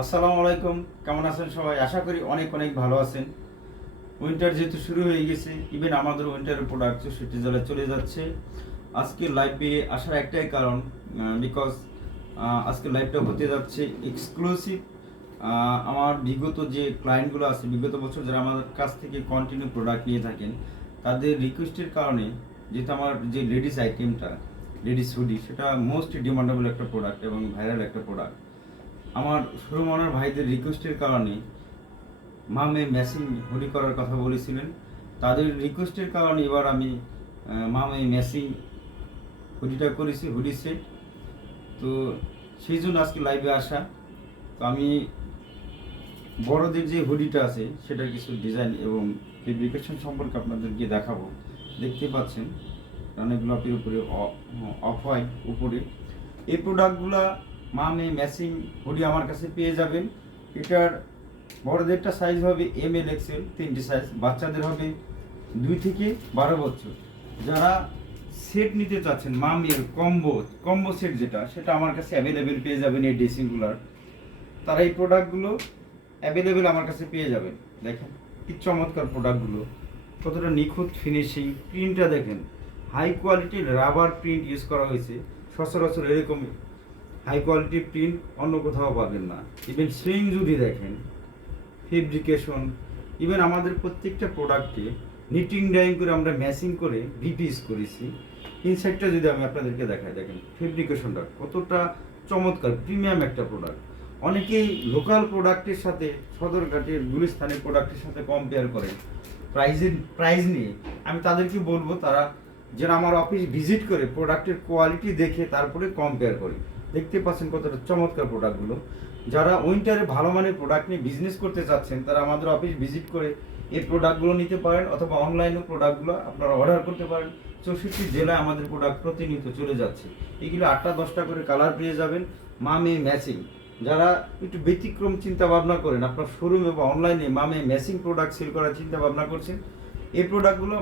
আসসালামু আলাইকুম। কেমন আছেন সবাই? আশা করি অনেক অনেক ভালো আছেন। উইন্টার যেহেতু শুরু হয়ে গেছে, ইভেন আমাদের উইন্টারের প্রোডাক্ট 64 জেলায় চলে যাচ্ছে। আজকে লাইভে আসার একটাই কারণ, বিকজ আজকে লাইভটা হতে যাচ্ছে এক্সক্লুসিভ। আমার বিগত যে ক্লায়েন্টগুলো আছে, বিগত বছর যারা আমাদের কাছ থেকে কন্টিনিউ প্রোডাক্ট নিয়ে থাকেন, তাদের রিকোয়েস্টের কারণে, যেহেতু আমার যে লেডিস আইটেমটা, লেডিস হুডি, সেটা মোস্ট ডিমান্ডেবল একটা প্রোডাক্ট এবং ভাইরাল একটা প্রোডাক্ট। আমার শোরুম ওনার ভাইদের রিকোয়েস্টের কারণে মামে ম্যাচিং হুডি করার কথা বলেছিলেন। তাদের রিকোয়েস্টের কারণে এবার আমি মামে ম্যাচিং হুডিটা করেছি, হুডি সেট। তো সেই জন্য আজকে লাইভে আসা। তো আমি বড়দের যে হুডিটা আছে সেটার কিছু ডিজাইন এবং ফেব্রিকেশন সম্পর্কে আপনাদেরকে দেখাবো। দেখতে পাচ্ছেন রানের গোলাপের উপরে অফ হোয়াইট উপরে। এই প্রোডাক্টগুলা মামে ম্যাচিং হুডি আমার কাছে পেয়ে যাবেন। এটার বড়দেরটা সাইজ হবে ML XL, তিনটি সাইজ। বাচ্চাদের হবে 2 থেকে 12 বছর। যারা সেট নিতে চাচ্ছেন মামের কম্বো সেট যেটা, সেটা আমার কাছে অ্যাভেলেবেল পেয়ে যাবেন। এই ড্রেসিংগুলার তারা এই প্রোডাক্টগুলো অ্যাভেলেবেল আমার কাছে পেয়ে যাবেন। দেখেন কি চমৎকার প্রোডাক্টগুলো, কতটা নিখুঁত ফিনিশিং। প্রিন্টটা দেখেন, হাই কোয়ালিটির রাবার প্রিন্ট ইউজ করা হয়েছে। সচরাচর এরকম হাই কোয়ালিটির প্রিন্ট অন্য কোথাও পাবেন না। ইভেন সুইং যদি দেখেন, ফেব্রিকেশন, ইভেন আমাদের প্রত্যেকটা প্রোডাক্টে নিটিং ডাইং করে আমরা ম্যাচিং করে রিপিস করেছি। ইনসাইডটা যদি আমি আপনাদেরকে দেখাই, দেখেন ফেব্রিকেশনটা কতটা চমৎকার, প্রিমিয়াম একটা প্রোডাক্ট। অনেকেই লোকাল প্রোডাক্টের সাথে সদরঘাটের গুলিস্তানের প্রোডাক্টের সাথে কম্পেয়ার করেন প্রাইস নিয়ে। আমি তাদেরকে বলবো তারা যেন আমার অফিস ভিজিট করে প্রোডাক্টের কোয়ালিটি দেখে তারপরে কম্পেয়ার করে। দেখতে পাচ্ছেন কতটা চমৎকার প্রোডাক্টগুলো। যারা উইন্টারে ভালো মানের প্রোডাক্ট নিয়ে বিজনেস করতে চাচ্ছেন, তারা আমাদের অফিস ভিজিট করে এই প্রোডাক্টগুলো নিতে পারেন, অথবা অনলাইনেও প্রোডাক্টগুলো আপনারা অর্ডার করতে পারেন। 64 জেলায় আমাদের প্রোডাক্ট প্রতিনিয়ত চলে যাচ্ছে। এগুলো 8টা 10টা করে কালার পেয়ে যাবেন। মামে ম্যাচিং, যারা একটু ব্যতিক্রম চিন্তা ভাবনা করেন, আপনার শোরুমে বা অনলাইনে মামে ম্যাচিং প্রোডাক্ট সেল করার চিন্তা ভাবনা করছেন, এই প্রোডাক্টগুলো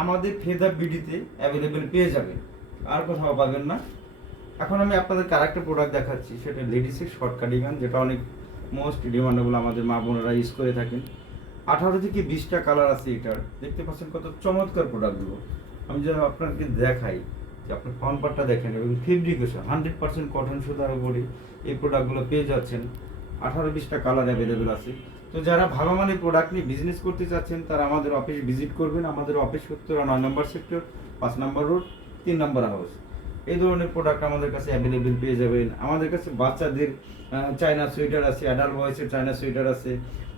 আমাদের ফেদার বিডিতে অ্যাভেলেবেল পেয়ে যাবেন, আর কোথাও পাবেন না। এখন আমি আপনাদেরকে আরেকটা প্রোডাক্ট দেখাচ্ছি, সেটা লেডিসের শর্ট কার্ডিগান, যেটা অনেক মোস্ট ডিমান্ডেবল, আমাদের মা বোনেরা ইউজ করে থাকেন। 18 থেকে 20টা কালার আছে এটার। দেখতে পাচ্ছেন কত চমৎকার প্রোডাক্টগুলো। আমি যদি আপনাকে দেখাই, যে আপনি ফ্রন্ট পার্টটা দেখেন এবং ফেব্রিকেশন 100% কটন সুতার উপরে এই প্রোডাক্টগুলো পেয়ে যাচ্ছেন। 18-20টা কালার অ্যাভেলেবেল আছে। তো যারা ভালো মানের প্রোডাক্ট নিয়ে বিজনেস করতে চাচ্ছেন, তারা আমাদের অফিস ভিজিট করবেন। আমাদের অফিস 9 নম্বর সেক্টর, 5 নম্বর রোড, 3 নম্বর হাউস। এই ধরনের প্রোডাক্ট আমাদের কাছে অ্যাভেলেবেল পেয়ে যাবেন। আমাদের কাছে বাচ্চাদের চায়না সোয়েটার আছে, অ্যাডাল্ট বয়েসের চায়না সোয়েটার আছে,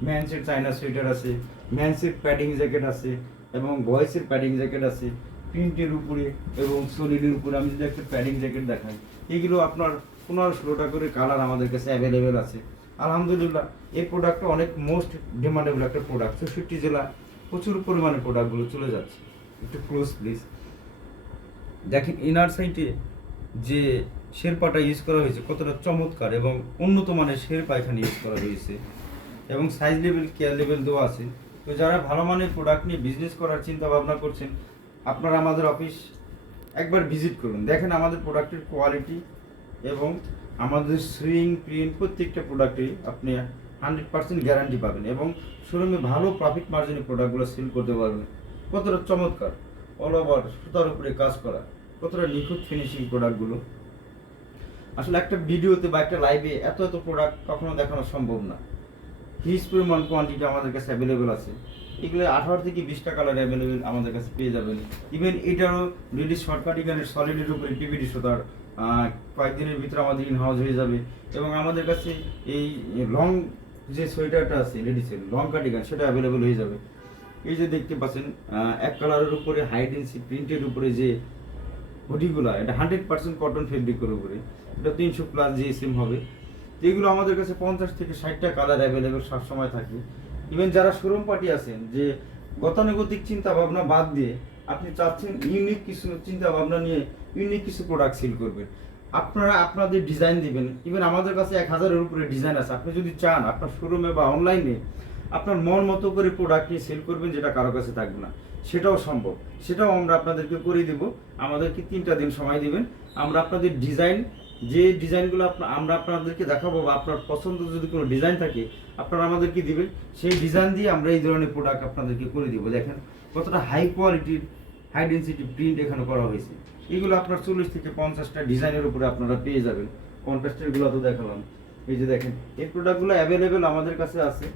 ম্যান্সের চায়না সোয়েটার আছে, ম্যান্সের প্যাডিং জ্যাকেট আছে, এবং বয়েসের প্যাডিং জ্যাকেট আছে প্রিন্টের উপরে এবং সলিডের উপরে। আমি যদি একটা প্যাডিং জ্যাকেট দেখাই, এগুলো আপনার 15-16টা করে কালার আমাদের কাছে অ্যাভেলেবেল আছে। আলহামদুলিল্লাহ, এই প্রোডাক্টটা অনেক মোস্ট ডিমান্ডেবল একটা প্রোডাক্ট। 64 জেলা প্রচুর পরিমাণে প্রোডাক্টগুলো চলে যাচ্ছে। একটু ক্লোজ প্লিজ দেখেন, ইনার সাইডে যে শেরপাটা ইউজ করা হয়েছে কতটা চমৎকার, এবং উন্নত মানের শেরপা এখানে ইউজ করা হয়েছে, এবং সাইজ লেভেল কেয়ার লেভেল দেওয়া আছে। তো যারা ভালো মানের প্রোডাক্ট নিয়ে বিজনেস করার চিন্তা ভাবনা করছেন, আপনারা আমাদের অফিস একবার ভিজিট করুন। দেখেন আমাদের প্রোডাক্টের কোয়ালিটি এবং আমাদের সুইং প্রিন্ট, প্রত্যেকটা প্রোডাক্টে আপনি 100% গ্যারান্টি পাবেন, এবং শোরুমে ভালো প্রফিট মার্জিনে প্রোডাক্টগুলো সেল করতে পারবেন। কতটা চমৎকার, অল ওভার সুতার উপরে কাজ করা, কতটা নিখুঁত ফিনিশিং প্রোডাক্টগুলো। আসলে একটা ভিডিওতে বা একটা লাইভে এত এত প্রোডাক্ট কখনো দেখানো সম্ভব না। হিউজ পরিমাণ কোয়ান্টিটি আমাদের কাছে অ্যাভেলেবেল আছে। এগুলো 18 থেকে 20টা কালার অ্যাভেলেবেল আমাদের কাছে পেয়ে যাবেন। ইভেন এটারও লেডিস শর্ট কার্ডিগানের সলিডের উপরে PVD সুতার কয়েকদিনের ভিতরে আমাদের ইন হাউস হয়ে যাবে। এবং আমাদের কাছে এই লং যে সোয়েটারটা আছে লেডিসের লং কার্ডিগান, সেটা অ্যাভেলেবেল হয়ে যাবে। এই যে দেখতে পাচ্ছেন এক কালারের উপরে হাইডেন্সি প্রিন্টের উপরে যে হুডিগুলো, এটা 100% কটন ফেব্রিকের উপরে, এটা 300+ GSM হবে। তো এগুলো আমাদের কাছে 50 থেকে 60টা কালার অ্যাভেলেবেল সবসময় থাকে। ইভেন যারা শোরুম পার্টি আছেন, যে গতানুগতিক চিন্তা ভাবনা বাদ দিয়ে আপনি চাচ্ছেন ইউনিক কিছু চিন্তা ভাবনা নিয়ে ইউনিক কিছু প্রোডাক্ট সেল করবেন, আপনারা আপনাদের ডিজাইন দিবেন। ইভেন আমাদের কাছে 1000-এর উপরে ডিজাইন আছে। আপনি যদি চান আপনার শোরুমে বা অনলাইনে আপনার মন মতো করে প্রোডাক্ট নিয়ে সেল করবেন, যেটা কারো কাছে থাকবে না, সেটাও সম্ভব। সেটাও আমরা আপনাদেরকে করে দেব। আমাদেরকে 3টা দিন সময় দিবেন, আমরা আপনাদের ডিজাইন যে ডিজাইনগুলো আমরা আপনাদেরকে দেখাবো বা আপনার পছন্দ যদি কোনো ডিজাইন থাকে আপনারা আমাদেরকে দিবেন, সেই ডিজাইন দিয়ে আমরা এই ধরনের প্রোডাক্ট আপনাদেরকে করে দিব। দেখেন কতটা হাই কোয়ালিটির হাই ডেন্সিটি প্রিন্ট এখানে করা হয়েছে। এগুলো আপনার 40 থেকে 50টা ডিজাইনের উপরে আপনারা পেয়ে যাবেন। কন্ট্রাস্টেরগুলো তো দেখালাম, এই যে দেখেন এই প্রোডাক্টগুলো অ্যাভেলেবেল আমাদের কাছে আছে।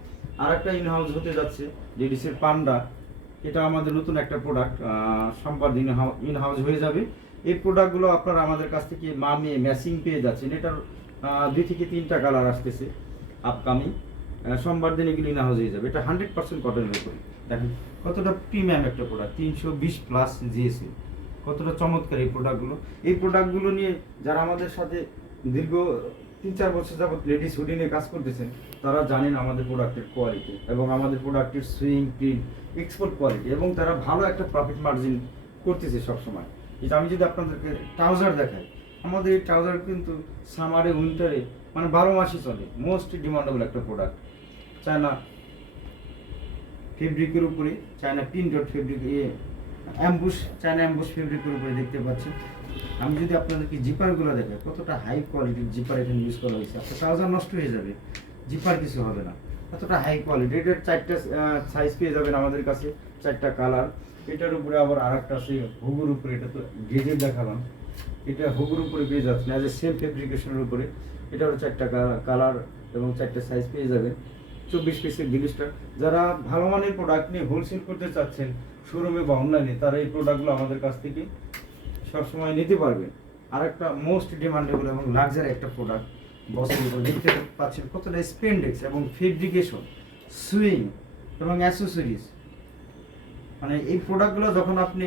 আর একটা ইনহাউস হতে যাচ্ছে লেডিসের পান্ডা, এটা আমাদের নতুন একটা প্রোডাক্ট, সোমবার দিন ইনহাউস হয়ে যাবে। এই প্রোডাক্টগুলো আপনারা আমাদের কাছ থেকে মামিয়ে ম্যাচিং পেয়ে যাচ্ছেন। এটার 2 থেকে 3টা কালার আসতেছে আপকামিং, সোমবার দিন এগুলো ইনহাউস হয়ে যাবে। এটা 100% কটনের উপরে। দেখেন কতটা প্রিমিয়াম একটা প্রোডাক্ট, 320+ জিএসএ, কতটা চমৎকার এই প্রোডাক্টগুলো। এই প্রোডাক্টগুলো নিয়ে যারা আমাদের সাথে দীর্ঘ 3-4 বছর যাবত লেডিস হুডি নিয়ে কাজ করতেছেন তারা জানেন আমাদের প্রোডাক্টের কোয়ালিটি এবং আমাদের প্রোডাক্টের সুইং প্রিন্ট এক্সপোর্ট কোয়ালিটি, এবং তারা ভালো একটা প্রফিট মার্জিন করতেছে সবসময়। এটা আমি যদি আপনাদেরকে ট্রাউজার দেখাই, আমাদের এই ট্রাউজার কিন্তু সামারে উইন্টারে মানে 12 মাসই চলে, মোস্ট ডিমান্ডেবল একটা প্রোডাক্ট। চায়না ফেব্রিকের উপরে, China pin dot fabric, emboss, China emboss ফেব্রিকের উপরে দেখতে পাচ্ছেন। আমি যদি আপনাদেরকে জিপারগুলো দেখাই, কতটা হাই কোয়ালিটির জিপার এখানে ইউজ করা হয়েছে। আপনার ট্রাউজার নষ্ট হয়ে যাবে, জিপার কিছু হবে না, এতটা হাই কোয়ালিটি। এটার 4টা সাইজ পেয়ে যাবেন আমাদের কাছে, 4টা কালার। এটার উপরে আবার আর একটা আছে হুগুর উপরে, এটা তো গেজের দেখালাম, এটা হুগুর উপরে পেয়ে যাচ্ছেন অ্যাজ এ সেম ফেব্রিকেশনের উপরে। এটারও 4টা কালার এবং 4টা সাইজ পেয়ে যাবেন। 24 পিসের জিনিসটা যারা ভালো মানের প্রোডাক্ট নিয়ে হোলসেল করতে চাচ্ছেন শোরুমে বা অনলাইনে, তারা এই প্রোডাক্টগুলো আমাদের কাছ থেকে সবসময় নিতে পারবেন। আর একটা মোস্ট ডিমান্ডেবল এবং লাক্সারি একটা প্রোডাক্ট, বসের উপর দেখতে পাচ্ছেন কতটা স্পেন্ডেক্স এবং ফেব্রিকেশন, সুইং এবং অ্যাসেসরিজ। মানে এই প্রোডাক্টগুলো যখন আপনি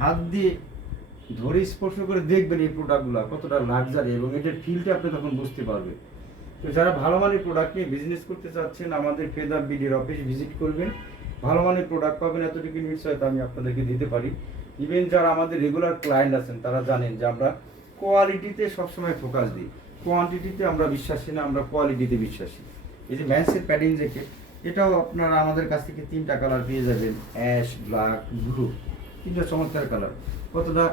হাত দিয়ে ধরে স্পর্শ করে দেখবেন এই প্রোডাক্টগুলো কতটা লাক্সারি, এবং এটার ফিলটা আপনি তখন বুঝতে পারবেন। তো যারা ভালো মানের প্রোডাক্ট নিয়ে বিজনেস করতে চাচ্ছেন আমাদের ফেদার বিডির অফিস ভিজিট করবেন, ভালো মানের প্রোডাক্ট পাবেন। এতটুকু নিশ্চয়তা আমি আপনাদেরকে দিতে পারি। ইভেন যারা আমাদের রেগুলার ক্লায়েন্ট আছেন তারা জানেন যে আমরা কোয়ালিটিতে সবসময় ফোকাস দিই, কোয়ান্টিটিতে আমরা বিশ্বাসী না, আমরা কোয়ালিটিতে বিশ্বাসী। এই যে ম্যান্সের প্যাডিং জ্যাকেট, এটাও আপনারা আমাদের কাছ থেকে 3টা কালার পেয়ে যাবেন, অ্যাশ, ব্ল্যাক, ব্লু, 3টা চমৎকার কালার। কতটা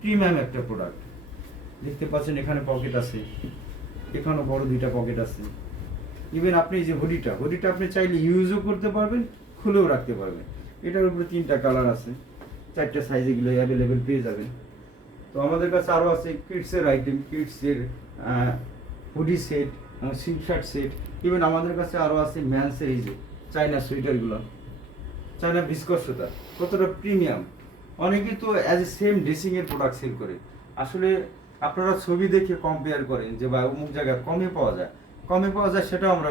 প্রিমিয়াম একটা প্রোডাক্ট দেখতে পাচ্ছেন। এখানে পকেট আছে, এখানেও বড় 2টা পকেট আছে। ইভেন আপনি এই যে হুডিটা আপনি চাইলে ইউজও করতে পারবেন, খুলেও রাখতে পারবেন। এটার উপরে 3টা কালার আছে, 4টা সাইজ এগুলো অ্যাভেলেবেল পেয়ে যাবেন। তো আমাদের কাছে আরও আছে কিডসের আইটেম, কিডসের হুডি সেট, সিম শার্ট সেট। ইভেন আমাদের কাছে আরও আছে ম্যান্সের এই যে চায়না সোয়েটারগুলো, চায়না বিস্কট সুতা, কতটা প্রিমিয়াম। অনেকে তো অ্যাজ এ সেম ড্রেসিংয়ের প্রোডাক্ট সেল করে। আসলে আপনারা ছবি দেখে কম্পেয়ার করেন যে বা অমুক জায়গায় কমে পাওয়া যায়, সেটাও আমরা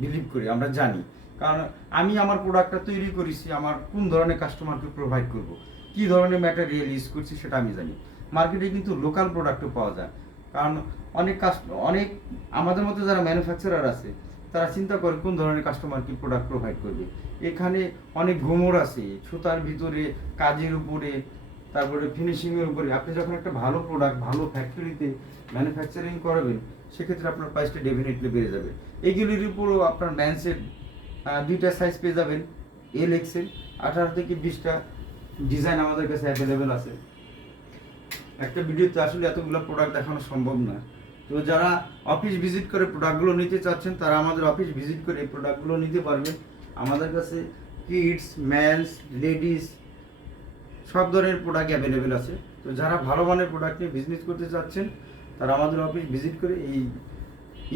বিলিভ করি, আমরা জানি। কারণ আমি আমার প্রোডাক্টটা তৈরি করেছি, আমার কোন ধরনের কাস্টমারকে প্রোভাইড করব, কী ধরনের ম্যাটেরিয়াল ইউজ করছি সেটা আমি জানি। মার্কেটে কিন্তু লোকাল প্রোডাক্টও পাওয়া যায়, কারণ অনেক আমাদের মতো যারা ম্যানুফ্যাকচারার আছে তারা চিন্তা করে কোন ধরনের কাস্টমারকে প্রোডাক্ট প্রোভাইড করবে। এখানে অনেক ঘুমর আছে সুতার ভিতরে, কাজের উপরে, তারপরে ফিনিশিংয়ের উপরে। আপনি যখন একটা ভালো প্রোডাক্ট ভালো ফ্যাক্টরিতে ম্যানুফ্যাকচারিং করাবেন সেক্ষেত্রে আপনার প্রাইসটা ডেফিনেটলি বেড়ে যাবে। এইগুলির উপরও আপনার ম্যান্সের 2টা সাইজ পেয়ে যাবেন, এল এক্সেল, 18 থেকে 20টা ডিজাইন আমাদের কাছে অ্যাভেলেবেল আছে। একটা ভিডিওতে আসলে এতগুলো প্রোডাক্ট দেখানো সম্ভব না। তো যারা অফিস ভিজিট করে প্রোডাক্টগুলো নিতে চাচ্ছেন তারা আমাদের অফিস ভিজিট করে এই প্রোডাক্টগুলো নিতে পারবেন। আমাদের কাছে কিডস, ম্যানস, লেডিস সব ধরনের প্রোডাক্ট অ্যাভেলেবেল আছে। তো যারা ভালো মানের প্রোডাক্ট নিয়ে বিজনেস করতে চাচ্ছেন তারা আমাদের অফিস ভিজিট করে এই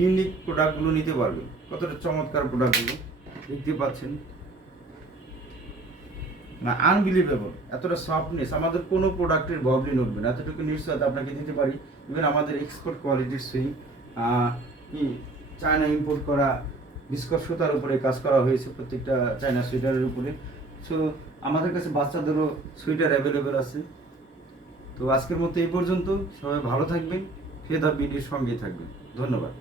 ইউনিক প্রোডাক্টগুলো নিতে পারবেন। কতটা চমৎকার প্রোডাক্টগুলো দেখতে পাচ্ছেন না, আনবিলিভেবল, এতটা সফটনেস আমাদের কোনো প্রোডাক্টের ববলিন উঠবে না, এতটুকু নিশ্চয়তা আপনাকে দিতে পারি। ইভেন আমাদের এক্সপোর্ট কোয়ালিটির সুইং, চায়না ইম্পোর্ট করা বিস্কট সুতার উপরে কাজ করা হয়েছে প্রত্যেকটা চায়না সোয়েটারের উপরে। সো আমাদের কাছে বাচ্চাদেরও সোয়েটার অ্যাভেলেবেল আছে। তো আজকের মতো এই পর্যন্ত, সবাই ভালো থাকবেন, ফেদার বিডির সঙ্গে থাকবেন। ধন্যবাদ।